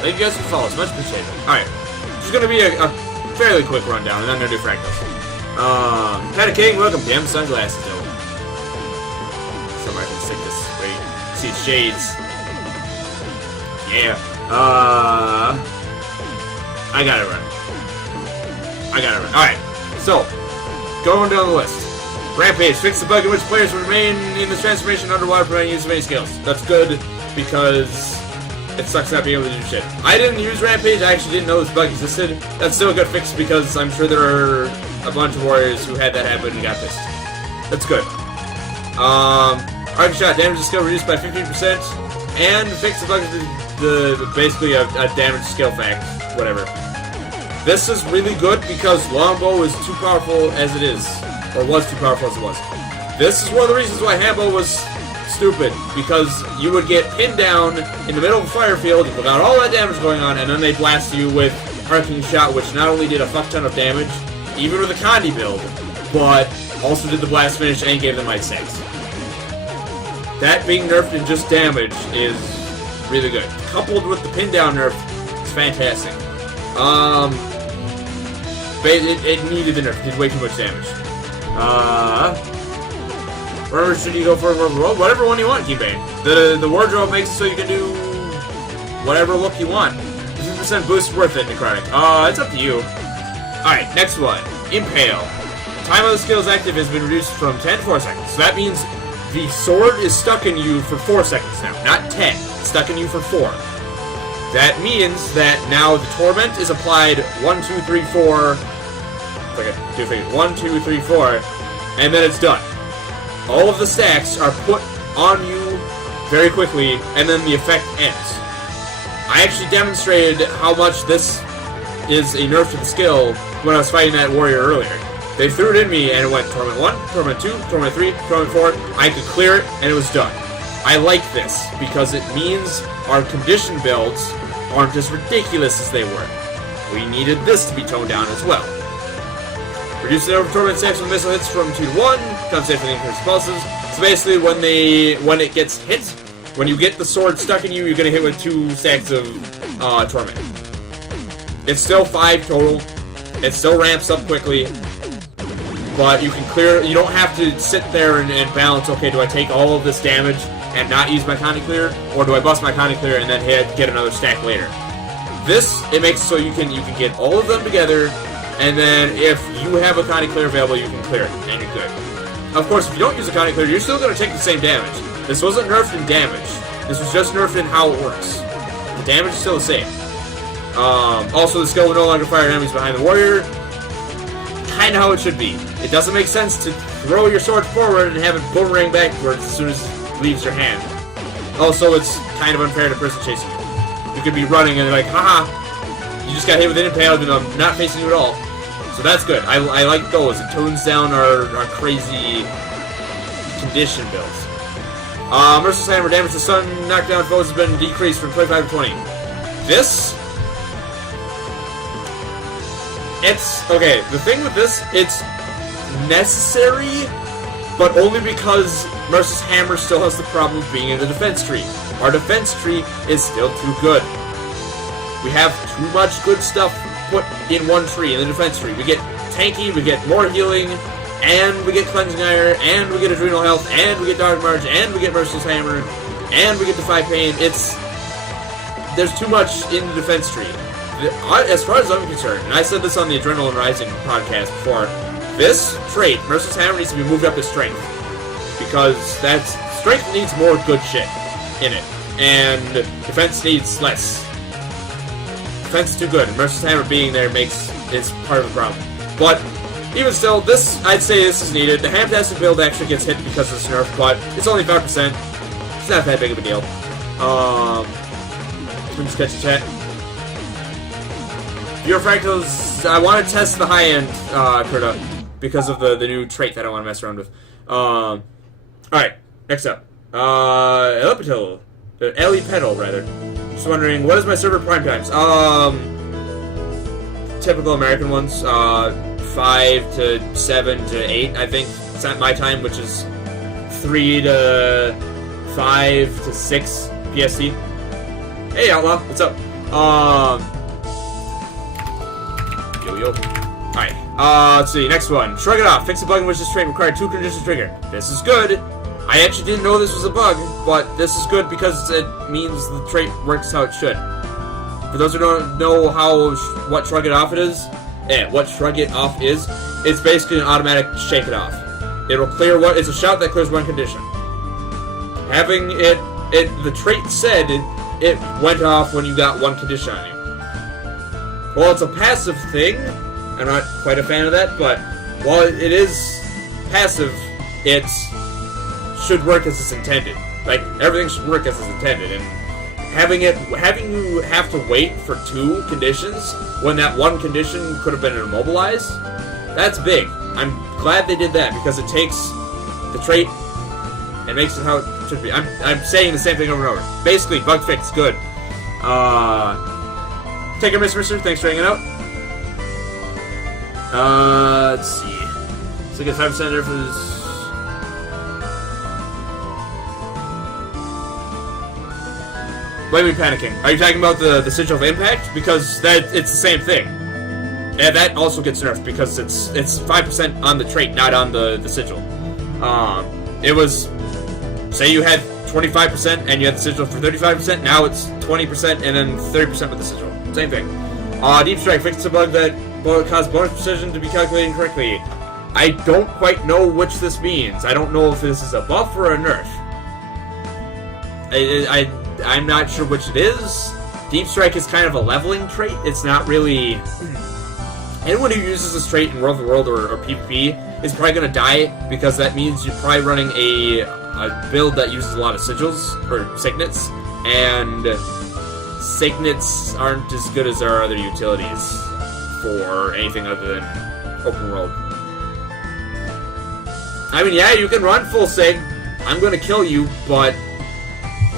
Thank you guys for the follows. Much appreciated. Alright. This is going to be a fairly quick rundown, and then I'm going to do fractals. Pata King, welcome. Damn sunglasses, though. Somebody can stick this way. See shades. Yeah. I got it right. Alright. So, going down the list. Rampage, fix the bug in which players remain in the transformation underwater, preventing use of any skills. That's good, because it sucks not being able to do shit. I didn't use Rampage, I actually didn't know this bug existed. That's still a good fix, because I'm sure there are a bunch of warriors who had that happen and got pissed. That's good. Arc shot, damage to skill reduced by 15%, and fix the bug with basically a damage skill fact, whatever. This is really good because longbow is too powerful as it is. Or was too powerful as it was. This is one of the reasons why handbow was stupid. Because you would get pinned down in the middle of a fire field without all that damage going on, and then they blast you with arcing shot, which not only did a fuck ton of damage, even with a Condi build, but also did the blast finish and gave them might stacks. That being nerfed in just damage is really good. Coupled with the pin down nerf, it's fantastic. It needed the nerf. It did way too much damage. Where should you go for whatever one you want, Keybane. The wardrobe makes it so you can do whatever look you want. 50% boost worth it, Necrotic. It's up to you. Alright, next one. Impale. Time of the skill's active has been reduced from 10 to 4 seconds. So that means the sword is stuck in you for 4 seconds now, not 10. It's stuck in you for 4. That means that now the torment is applied 1, 2, 3, 4. Okay, 2 fingers. 1, 2, 3, 4, and then it's done. All of the stacks are put on you very quickly, and then the effect ends. I actually demonstrated how much this is a nerf to the skill when I was fighting that warrior earlier. They threw it in me, and it went Torment 1, Torment 2, Torment 3, Torment 4. I could clear it, and it was done. I like this, because it means our condition builds aren't as ridiculous as they were. We needed this to be toned down as well. Reduce the number of torment stacks with missile hits from 2 to 1. Compensate for the increased pulses. So basically, when it gets hit, when you get the sword stuck in you, you're gonna hit with 2 stacks of torment. It's still 5 total. It still ramps up quickly, but you can clear. You don't have to sit there and balance. Okay, do I take all of this damage and not use my Condi clear, or do I bust my Condi clear and then get another stack later? This it makes so you can get all of them together. And then, if you have a Condi clear available, you can clear it, and you're good. Of course, if you don't use a Condi clear, you're still going to take the same damage. This wasn't nerfed in damage. This was just nerfed in how it works. The damage is still the same. Also, the skill will no longer fire enemies behind the warrior. Kind of how it should be. It doesn't make sense to throw your sword forward and have it boomerang backwards as soon as it leaves your hand. Also, it's kind of unfair to person chasing you. You could be running and they're like, haha, you just got hit with an impale and I'm not facing you at all. So that's good. I like those. It tones down our crazy condition builds. Merciless Hammer, damage to stun, knockdown foes has been decreased from 25 to 20. This... okay, the thing with this, it's necessary, but only because Merciless Hammer still has the problem of being in the defense tree. Our defense tree is still too good. We have too much good stuff put in one tree, in the defense tree. We get tanky, we get more healing, and we get cleansing ire, and we get adrenal health, and we get dark march, and we get merciless hammer, and we get defy pain. There's too much in the defense tree. As far as I'm concerned, and I said this on the Adrenaline Rising podcast before, this trait, merciless hammer, needs to be moved up to strength, because strength needs more good shit in it, and defense needs less. Defense is too good, and Merciless Hammer being there is part of the problem. But, even still, I'd say this is needed. The Hamtastic build actually gets hit because of this nerf, but it's only 5%. It's not that big of a deal. Let me just catch the chat. Your Fractals, I want to test the high-end, Kurta, because of the new trait that I want to mess around with. Alright, next up. Elipetal, rather. Just wondering, what is my server prime times? Typical American ones, 5 to 7 to 8, I think. It's not my time, which is 3 to 5 to 6 PST. Hey, Outlaw, what's up? Yo. Alright, let's see, next one. Shrug it off. Fix a bug in which this trait required 2 conditions trigger. This is good. I actually didn't know this was a bug, but this is good because it means the trait works how it should. For those who don't know what Shrug It Off is, it's basically an automatic shake it off. It'll clear it's a shout that clears one condition. Having the trait said it went off when you got one condition on you. Well, it's a passive thing. I'm not quite a fan of that, but while it is passive, it should work as it's intended. Like, everything should work as it's intended, and having you have to wait for 2 conditions when that one condition could have been immobilized, that's big. I'm glad they did that because it takes the trait and makes it how it should be. I'm saying the same thing over and over. Basically, bug fix, good. Take care, Mister. Thanks for hanging out. Let's see. So I guess 5% there for this. Why are we panicking? Are you talking about the Sigil of Impact? Because it's the same thing. And that also gets nerfed because it's 5% on the trait, not on the Sigil. It was, say you had 25% and you had the Sigil for 35%, now it's 20% and then 30% with the Sigil. Same thing. Deep Strike, fixed a bug that caused bonus precision to be calculated incorrectly. I don't quite know which this means. I don't know if this is a buff or a nerf. I'm not sure which it is. Deep Strike is kind of a leveling trait. It's not really... Anyone who uses this trait in World of the World or PvP is probably going to die, because that means you're probably running a build that uses a lot of sigils, or signets, and signets aren't as good as there are other utilities for anything other than open world. I mean, yeah, you can run full sig. I'm going to kill you, but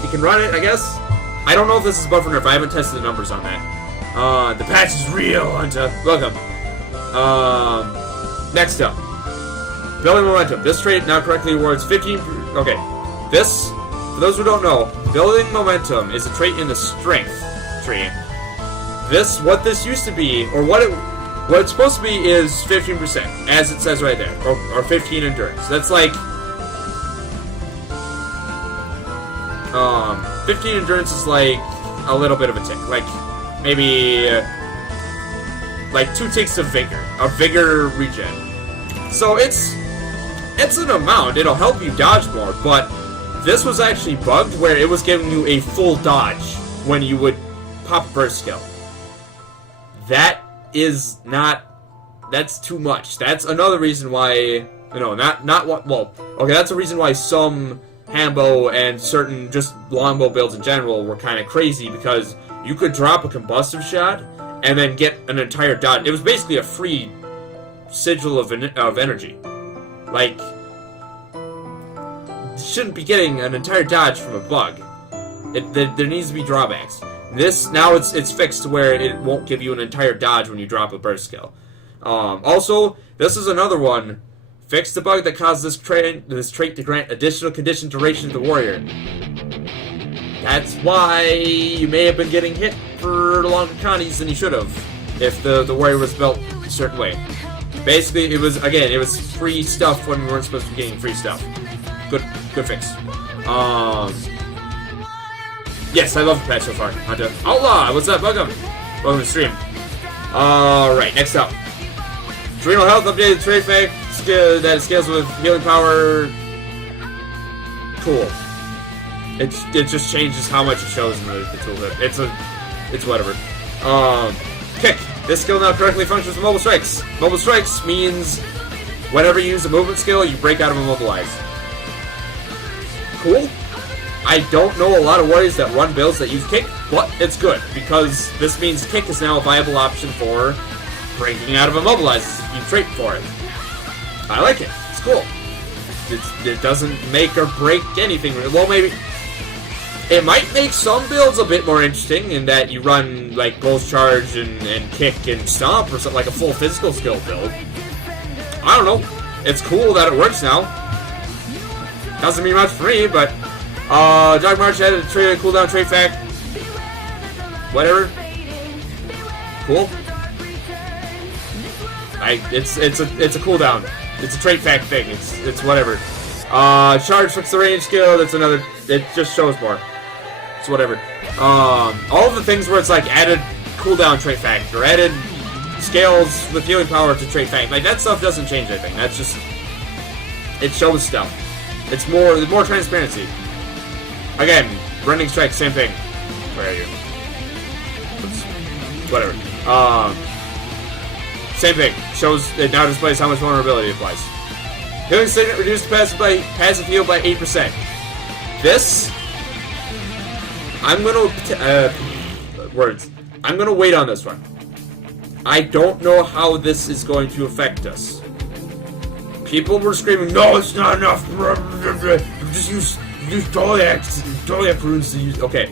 you can run it, I guess. I don't know if this is buff or nerf. I haven't tested the numbers on that. The patch is real, Hunter. Welcome. Next up. Building momentum. This trait now correctly awards 15... Okay. This, for those who don't know, building momentum is a trait in the strength tree. What this used to be, or what it's supposed to be is 15%, as it says right there. Or 15 endurance. That's like... 15 endurance is like a little bit of a tick. Like, maybe... like 2 ticks of vigor regen. So it's an amount. It'll help you dodge more, but this was actually bugged where it was giving you a full dodge when you would pop a burst skill. That is not... That's too much. That's another reason why... You know, not what... Well, okay, that's a reason why some handbow and certain just longbow builds in general were kind of crazy, because you could drop a combustive shot and then get an entire dodge. It was basically a free sigil of energy. Like, you shouldn't be getting an entire dodge from a bug. There needs to be drawbacks. This, now it's fixed to where it won't give you an entire dodge when you drop a burst skill. Also, this is another one. Fix the bug that caused this trait to grant additional condition duration to the warrior. That's why you may have been getting hit for longer connies than you should have, if the warrior was built a certain way. Basically, it was free stuff when we weren't supposed to be getting free stuff. Good fix. Yes, I love the patch so far. Outlaw, what's up? Welcome to the stream. Alright, next up. Adrenal health updated trait fact that scales with healing power. Cool. It just changes how much it shows in the tooltip. It's whatever. Kick. This skill now correctly functions with mobile strikes. Mobile strikes means whenever you use a movement skill, you break out of immobilize. Cool. I don't know a lot of warriors that run builds that use kick, but it's good, because this means kick is now a viable option for breaking out of immobilize if you trait for it. I like it. It's cool. It doesn't make or break anything. Well, maybe... It might make some builds a bit more interesting in that you run, like, Ghost Charge and Kick and Stomp or something, like a full physical skill build. I don't know. It's cool that it works now. Doesn't mean much for me, but... Dark March added a cooldown trait fact. Whatever. Cool. It's a cooldown. It's a trait fact thing. It's whatever. Charge flicks the range skill. That's another. It just shows more. It's whatever. All of the things where it's like added cooldown trait fact or added scales with healing power to trait fact. Like that stuff doesn't change anything. That's just it shows stuff. It's more transparency. Again, running strike, same thing. Where are you? Oops. Whatever. Same thing. Shows it now displays how much vulnerability applies. Healing Signet reduced passive heal by 8%. This I'm gonna I'm gonna wait on this one. I don't know how this is going to affect us. People were screaming, "No, it's not enough. Just use Doliac runes to use." Okay,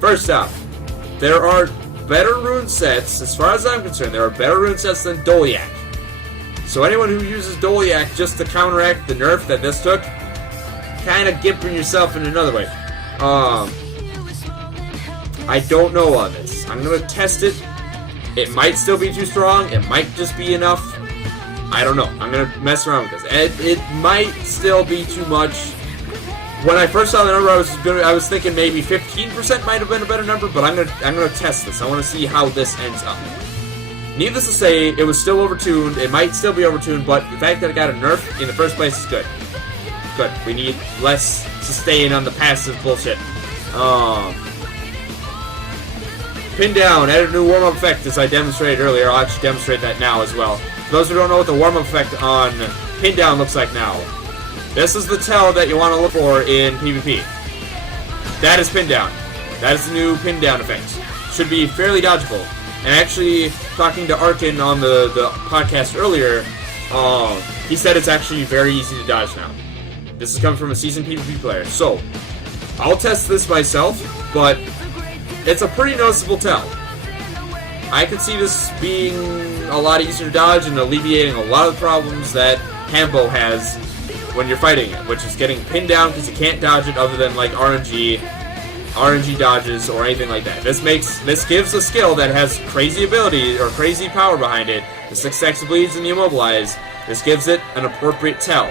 first off, there are better rune sets. As far as I'm concerned, there are better rune sets than Doliac. So anyone who uses Doliac just to counteract the nerf that this took, kind of gimping yourself in another way. I don't know on this. I'm gonna test it. It might still be too strong. It might just be enough. I don't know. I'm gonna mess around with this. It might still be too much. When I first saw the number, I was thinking maybe 15% might have been a better number, but I'm gonna test this. I want to see how this ends up. Needless to say, it was still overtuned. It might still be overtuned, but the fact that it got a nerf in the first place is good. Good. We need less sustain on the passive bullshit. Pin down, added a new warm-up effect as I demonstrated earlier. I'll actually demonstrate that now as well. For those who don't know what the warm-up effect on pin down looks like now, this is the tell that you want to look for in PvP. That is pin down. That is the new pin down effect. Should be fairly dodgeable. And actually, talking to Arkin on the podcast earlier, he said it's actually very easy to dodge now. This is coming from a seasoned PvP player. So, I'll test this myself, but it's a pretty noticeable tell. I could see this being a lot easier to dodge and alleviating a lot of the problems that Hambo has when you're fighting it, which is getting pinned down because you can't dodge it other than like RNG dodges or anything like that. This gives a skill that has crazy ability or crazy power behind it. The 6 stacks of bleeds and the immobilize. This gives it an appropriate tell.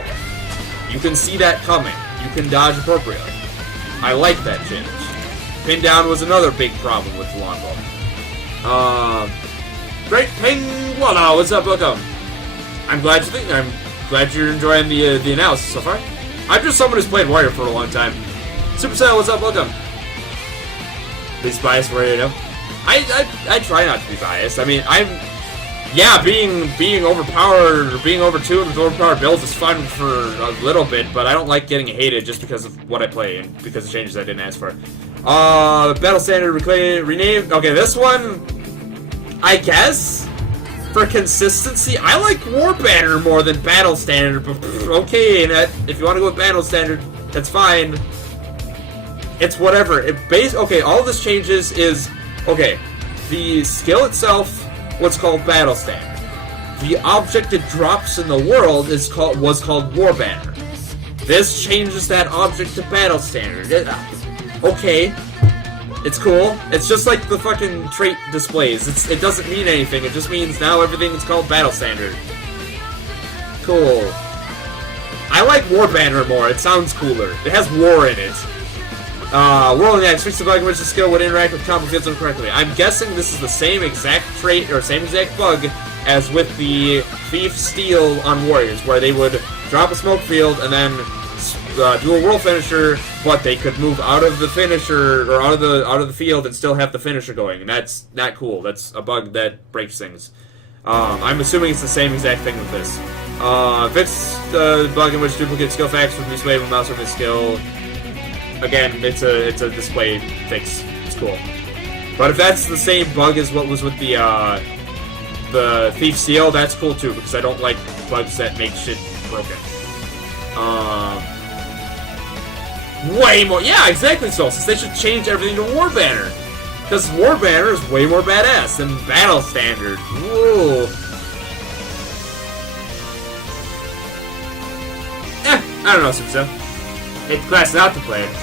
You can see that coming. You can dodge appropriately. I like that change. Pin down was another big problem with the longbow. Great Ping Voila, what's up? Welcome. I'm glad you're enjoying the analysis so far. I'm just someone who's played Warrior for a long time. Supercell, what's up? Welcome. Least biased Warrior, you know? I try not to be biased. I mean, being overpowered or being overtuned with overpowered builds is fun for a little bit, but I don't like getting hated just because of what I play and because of changes I didn't ask for. Battle Standard renamed. Okay, this one, I guess, for consistency, I like War Banner more than Battle Standard, but okay, if you want to go with Battle Standard, that's fine. It's whatever. Okay, all this changes is, okay, the skill itself, what's called Battle Standard. The object it drops in the world was called War Banner. This changes that object to Battle Standard. Okay, it's cool. It's just like the fucking trait displays. It doesn't mean anything. It just means now everything is called Battle Standard. Cool. I like War Banner more. It sounds cooler. It has war in it. Whirling Axe, fix the bug in which the skill would interact with combo fields incorrectly. I'm guessing this is the same exact trait or same exact bug as with the Thief Steal on Warriors, where they would drop a smoke field and then do a whirl finisher, but they could move out of the finisher or out of the field and still have the finisher going, and that's not cool. That's a bug that breaks things. I'm assuming it's the same exact thing with this. Fix the bug in which duplicate skill facts would be displayed when mouse over the skill. Again, it's a display fix. It's cool. But if that's the same bug as what was with the Thief Steal, that's cool too, because I don't like bugs that make shit broken. Way more. Yeah, exactly, Solstice. They should change everything to War Banner. Because War Banner is way more badass than Battle Standard. Whoa. I don't know, Supercell. Hate the class not to play it.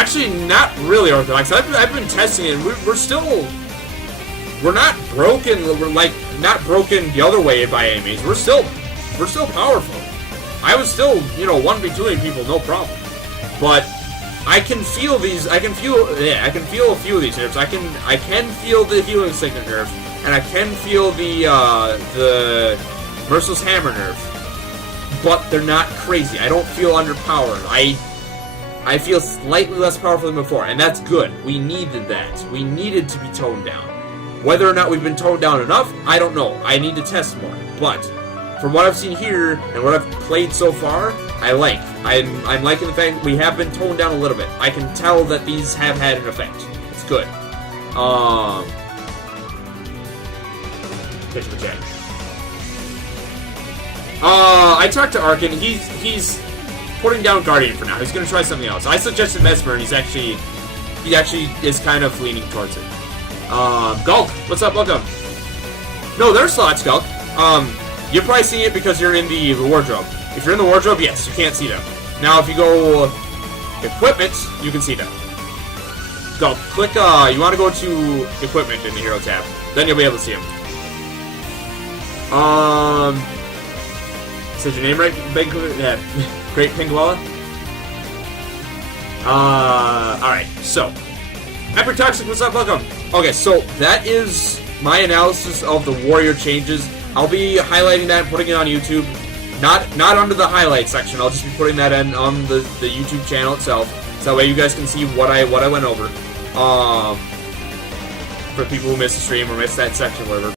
Actually, not really orthodox. I've been testing it. We're not broken. We're like not broken the other way by any means. We're still powerful. I was still, 1v2ing people, no problem. But I can feel these. I can feel a few of these nerfs. I can feel the healing signet nerf, and I can feel the merciless hammer nerf. But they're not crazy. I don't feel underpowered. I feel slightly less powerful than before, and that's good. We needed that. We needed to be toned down. Whether or not we've been toned down enough, I don't know. I need to test more. But from what I've seen here and what I've played so far, I like. I'm liking the fact that we have been toned down a little bit. I can tell that these have had an effect. It's good. Pitch of attack. I talked to Arkin. He's putting down Guardian for now. He's gonna try something else. I suggested Mesmer, and he actually is kind of leaning towards it. Gulk, what's up? Welcome. No, there's slots, Gulk. You're probably seeing it because you're in the wardrobe. If you're in the wardrobe, yes, you can't see them. Now, if you go equipment, you can see them. Gulk, click. You want to go to equipment in the hero tab. Then you'll be able to see them. Said your name right? Yeah. Great Pinguella? Alright, so. Epic Toxic, what's up? Welcome. Okay, so that is my analysis of the warrior changes. I'll be highlighting that and putting it on YouTube. Not under the highlight section. I'll just be putting that in on the YouTube channel itself. So that way you guys can see what I went over. For people who missed the stream or missed that section, whatever.